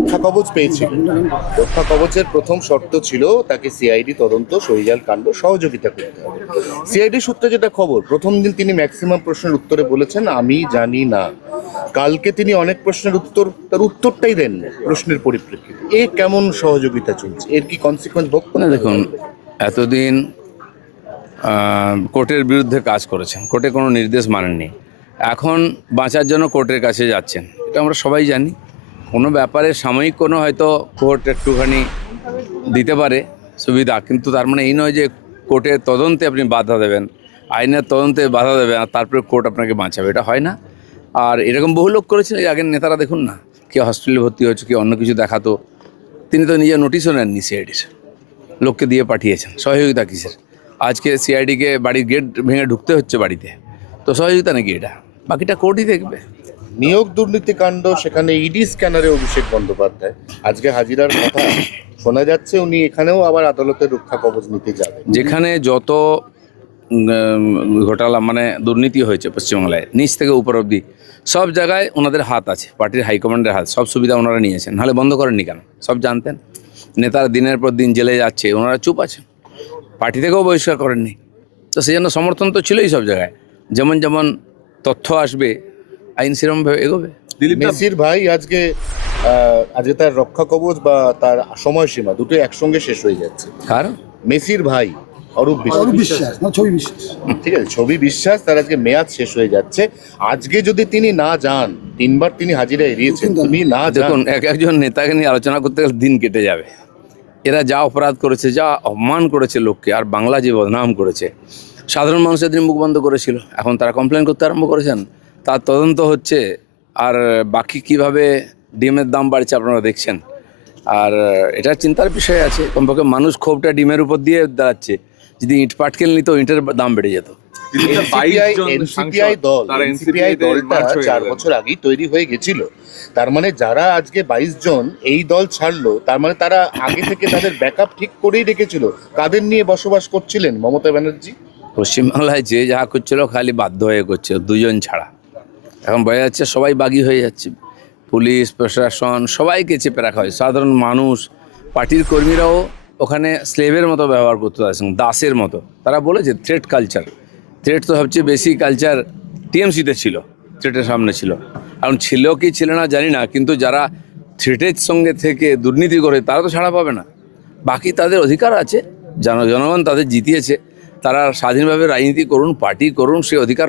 রক্ষা কবচ পেয়েছিল। রক্ষা কবচের প্রথম শর্ত ছিল তাকে সিআইডি তদন্ত সহিজাল কাণ্ড সহযোগিতা করতে হবে। সিআইডি সূত্রে যেটা খবর, প্রথম দিন তিনি ম্যাক্সিমাম প্রশ্নের উত্তরে বলেছেন আমি জানি না। কালকে তিনি অনেক প্রশ্নের উত্তর, তার উত্তরটাই দেননি প্রশ্নের পরিপ্রেক্ষিতে। এ কেমন সহযোগিতা চলছে? এর কি কনসিকোয়েন্স ভোগ করতে না হবে? দেখুন, এতদিন কোর্টের বিরুদ্ধে কাজ করেছেন, কোর্টে কোনো নির্দেশ মানেননি, এখন বাঁচার জন্য কোর্টের কাছে যাচ্ছেন, এটা আমরা সবাই জানি। কোনো ব্যাপারে সাময়িক কোনো হয়তো কোর্ট একটুখানি দিতে পারে সুবিধা, কিন্তু তার মানে এই নয় যে কোর্টের তদন্তে আপনি বাধা দেবেন, আইনের তদন্তে বাধা দেবেন আর তারপরে কোর্ট আপনাকে বাঁচাবে, এটা হয় না। আর এরকম বহু লোক করেছেন এই আগের নেতারা, দেখুন না, কে হসপিটালে ভর্তি হচ্ছে, কি অন্য কিছু দেখাতো, তিনি তো নিজে নোটিশও নেননি সিআইডির, লোককে দিয়ে পাঠিয়েছেন। সহযোগিতা কিসের? আজকে সিআইডিকে বাড়ির গেট ভেঙে ঢুকতে হচ্ছে বাড়িতে, তো সহযোগিতা নাকি এটা? বাকিটা কোর্টই দেখবে। নিয়োগ দুর্নীতি কাণ্ড, সেখানে ইডি স্ক্যানারে অভিষেক বন্দ্যোপাধ্যায় আজকে হাজিরার কথা শোনা যাচ্ছে, উনি এখানেও আবার আদালতের রক্ষা কবচ নিতে যাবেন। যেখানে যত ঘোটালা মানে দুর্নীতি হয়েছে পশ্চিমবাংলায় নিচ থেকে উপর অবধি সব জায়গায় ওনাদের হাত আছে, পার্টির হাইকমান্ডের হাত, সব সুবিধা ওনারা নিয়েছেন, নাহলে বন্ধ করেননি কেন? সব জানতেন। নেতারা দিনের পর দিন জেলে যাচ্ছে, ওনারা চুপ আছেন, পার্টি থেকেও বহিষ্কার করেননি। তো সেই জন্য সমর্থন তো ছিলই সব জায়গায়, যেমন যেমন তথ্য আসবে আইন সেরকমভাবে এগোবে। মেসির ভাই আজকে আজকে তার রক্ষা কবচ বা তার সময়সীমা দুটোই একসঙ্গে শেষ হয়ে যাচ্ছে। কারণ মেসির ভাই অরূপ বিশ্বাস, ছবি বিশ্বাস, ঠিক আছে, ছবি বিশ্বাস, তার আজকে মেয়াদ শেষ হয়ে যাচ্ছে। আজকে যদি তিনি না যান, তিনবার তিনি হাজিরা এড়িয়েছেন, তিনি না যান, দেখুন, একজন নেতাকে নিয়ে আলোচনা করতে গেলে দিন কেটে যাবে। এরা যা অপরাধ করেছে, যা অপমান করেছে লোককে, আর বাংলা যে বদনাম করেছে, সাধারণ মানুষের দিন মুখ বন্ধ করেছিল, এখন তারা কমপ্লেন করতে আরম্ভ করেছেন, তার তদন্ত হচ্ছে। আর বাকি কিভাবে ডিমের দাম বাড়ছে আপনারা দেখছেন। আর এটা চিন্তার বিষয় আছে, কমপক্ষে মানুষ ক্ষোভটা ডিমের উপর দিয়ে দাঁড়াচ্ছে। যদি ইট পাটকেল নিত, ইটের দাম বেড়ে যেত। এনসিপিআই দলটা 4 বছর আগেই তৈরি হয়ে গেছিল। তার মানে যারা আজকে 22 জন এই দল ছাড়লো, তার মানে তারা আগে থেকে তাদের ব্যাকআপ ঠিক করেই রেখেছিল। কাদের নিয়ে বসবাস করছিলেন? মমতা ব্যানার্জি। পশ্চিমবাংলায় যে যা করছিল খালি বাধ্য হয়ে করছে, দুজন ছাড়া। এখন বোঝা যাচ্ছে সবাই বাগী হয়ে যাচ্ছে, পুলিশ প্রশাসন সবাইকে চেপে রাখা হয়। সাধারণ মানুষ, পার্টির কর্মীরাও ওখানে স্লেভের মতো ব্যবহার করতে পারছেন, দাসের মতো। তারা বলেছে থ্রেট কালচার, থ্রেট তো সবচেয়ে বেশি কালচার টিএমসিতে ছিল, থ্রেটের সামনে ছিল। এখন ছিল কি ছিল না জানি না, কিন্তু যারা থ্রেটের সঙ্গে থেকে দুর্নীতি করে তারা তো ছাড়া পাবে না। বাকি তাদের অধিকার আছে, জনগণ তাদের জিতিয়েছে, তারা স্বাধীনভাবে রাজনীতি করুন, পার্টি করুন, সেই অধিকার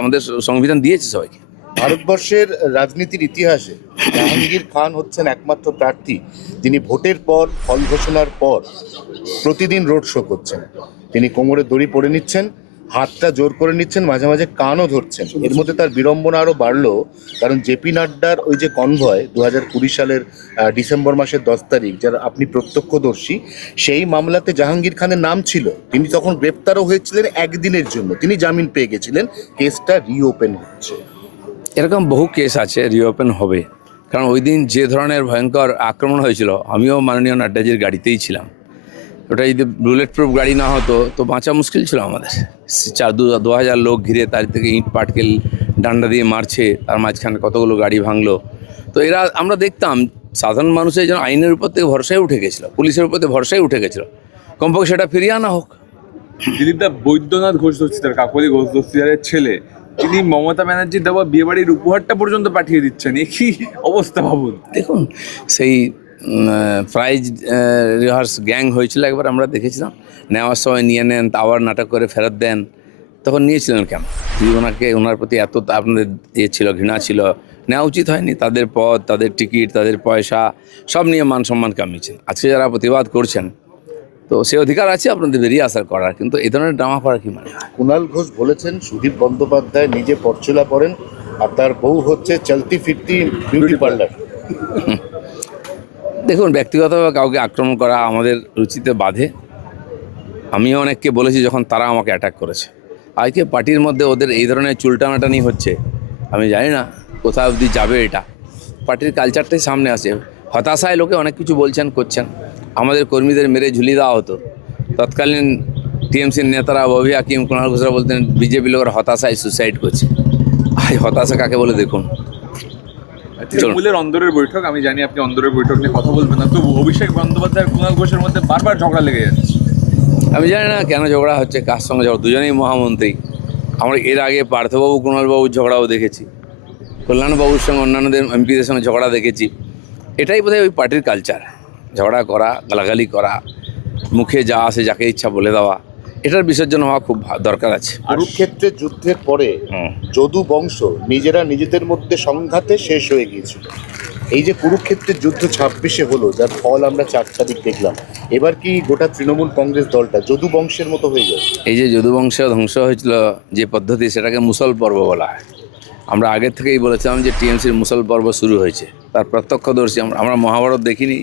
আমাদের সংবিধান দিয়েছে সবাইকে। ভারতবর্ষের রাজনীতির ইতিহাসে জাহাঙ্গীর খান হচ্ছেন একমাত্র প্রার্থী যিনি ভোটের পর, ফল ঘোষণার পর প্রতিদিন রোড শো করছেন। তিনি কোমরে দড়ি পরে নিচ্ছেন, হাতটা জোর করে নিচ্ছেন, মাঝে মাঝে কানও ধরছেন। এর মধ্যে তার বিড়ম্বনা আরও বাড়লো, কারণ জেপি নাড্ডার ওই যে কনভয় 2020 সালের ডিসেম্বর মাসের 10 তারিখ, যার আপনি প্রত্যক্ষদর্শী, সেই মামলাতে জাহাঙ্গীর খানের নাম ছিল। তিনি তখন গ্রেপ্তারও হয়েছিলেন একদিনের জন্য, তিনি জামিন পেয়ে গেছিলেন। কেসটা রিওপেন হচ্ছে। এরকম বহু কেস আছে, রিওপেন হবে। কারণ ওই দিন যে ধরনের ভয়ঙ্কর আক্রমণ হয়েছিল, আমিও মাননীয় নাড্ডাজির গাড়িতেই ছিলাম। ওটা যদি বুলেট প্রুফ গাড়ি না হতো তো বাঁচা মুশকিল ছিল আমাদের। 2,000 লোক ঘিরে, তার থেকে ইট পাটকেল ডান্ডা দিয়ে মারছে, তার মাঝখানে কতগুলো গাড়ি ভাঙলো। তো এরা আমরা দেখতাম সাধারণ মানুষের যেন আইনের উপর থেকে ভরসায় উঠে গেছিলো, পুলিশের উপর থেকে ভরসায় উঠে গেছিলো। কমপক্ষে সেটা ফিরিয়ে আনা হোক। দিলীপদা, বৈদ্যনাথ ঘোষ দস্তিদার, কাকলি ঘোষ দস্তিদারের ছেলে, তিনি মমতা ব্যানার্জির দেওয়া বিয়েবাড়ির উপহারটা পর্যন্ত পাঠিয়ে দিচ্ছেন। এ কি অবস্থা ভাবুন। দেখুন, সেই প্রাইজ রিহার্স গ্যাং হয়েছিল একবার, আমরা দেখেছিলাম। নেওয়ার সময় নিয়ে নেন, আবার নাটক করে ফেরত দেন। তখন নিয়েছিলেন কেন? যদি ওনার প্রতি এত আপনাদের ছিল, ঘৃণা ছিল, নেওয়া উচিত হয়নি? তাদের পদ, তাদের টিকিট, তাদের পয়সা সব নিয়ে মান সম্মান কামিয়েছেন। আজকে যারা প্রতিবাদ করছেন, তো সে অধিকার আছে আপনাদের বেরিয়ে আসার করার, কিন্তু এই ধরনের ড্রামা করা কি মানে? কুণাল ঘোষ বলেছেন সুদীপ বন্দ্যোপাধ্যায় নিজে পরচুলা পরেন আর তার বউ হচ্ছে চলতি ফিরতি বিউটি পার্লার। দেখুন, ব্যক্তিগতভাবে কাউকে আক্রমণ করা আমাদের রুচিতে বাধে। আমিও অনেককে বলেছি যখন তারা আমাকে অ্যাটাক করেছে। আজকে পার্টির মধ্যে ওদের এই ধরনের চুলটানাটানি হচ্ছে, আমি জানি না কোথাও অবধি যাবে এটা। পার্টির কালচারটাই সামনে আসে, হতাশায় লোকে অনেক কিছু বলছেন, করছেন। আমাদের কর্মীদের মেরে ঝুলিয়ে দেওয়া হতো, তৎকালীন টিএমসির নেতারা ববি হাকিম, কুণাল ঘোষরা বলতেন বিজেপি লোকের হতাশায় সুসাইড করছে। আজ হতাশা কাকে বলে দেখুন। তৃণমূলের অন্দরের বৈঠক, আমি জানি আপনি অন্দরের বৈঠক নিয়ে কথা বলবেন না, তবু অভিষেক বন্দ্যোপাধ্যায় আর কুণাল ঘোষের মধ্যে বারবার ঝগড়া লেগে যাচ্ছে। আমি জানি না কেন ঝগড়া হচ্ছে, কার সঙ্গে ঝগড়া, দুজনেই মহামন্ত্রী। আমরা এর আগে পার্থবাবু কুণালবাবুর ঝগড়াও দেখেছি, কল্যাণবাবুর সঙ্গে অন্যান্যদের এমপিদের সঙ্গে ঝগড়া দেখেছি। এটাই বোধহয় ওই পার্টির কালচার, ঝগড়া করা, গালাগালি করা, মুখে যা আসে যাকে ইচ্ছা বলে দেওয়া। এটার বিসর্জন হওয়া খুব দরকার আছে। কুরুক্ষেত্রের যুদ্ধের পরে যদু বংশ নিজেরা নিজেদের মধ্যে সংঘাতে শেষ হয়ে গিয়েছিল। এই যে কুরুক্ষেত্রের যুদ্ধ 26-এ হলো, যার ফল আমরা 4 তারিখ দেখলাম, এবার কি গোটা তৃণমূল কংগ্রেস দলটা যদু বংশের মতো হয়ে যাবে? এই যে যদুবংশ ধ্বংস হয়েছিল যে পদ্ধতি, সেটাকে মুসল পর্ব বলা হয়। আমরা আগের থেকেই বলেছিলাম যে টিএমসির মুসল পর্ব শুরু হয়েছে, তার প্রত্যক্ষদর্শী আমরা মহাভারত দেখিনি,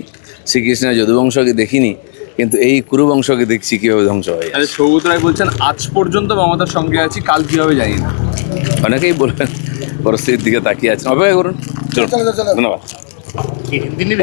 শ্রীকৃষ্ণের যদুবংশকে দেখিনি, কিন্তু এই কুরুবংশকে দেখছি কীভাবে ধ্বংস হয়ে যায়। সৌগত রায় বলছেন আজ পর্যন্ত মমতার সঙ্গে আছি, কাল কীভাবে জানি না। অনেকেই বলবেন, পরিস্থিতির দিকে তাকিয়ে আছেন, অপেক্ষা করুন। চলুন, ধন্যবাদ। কি হিন্দি নিবি?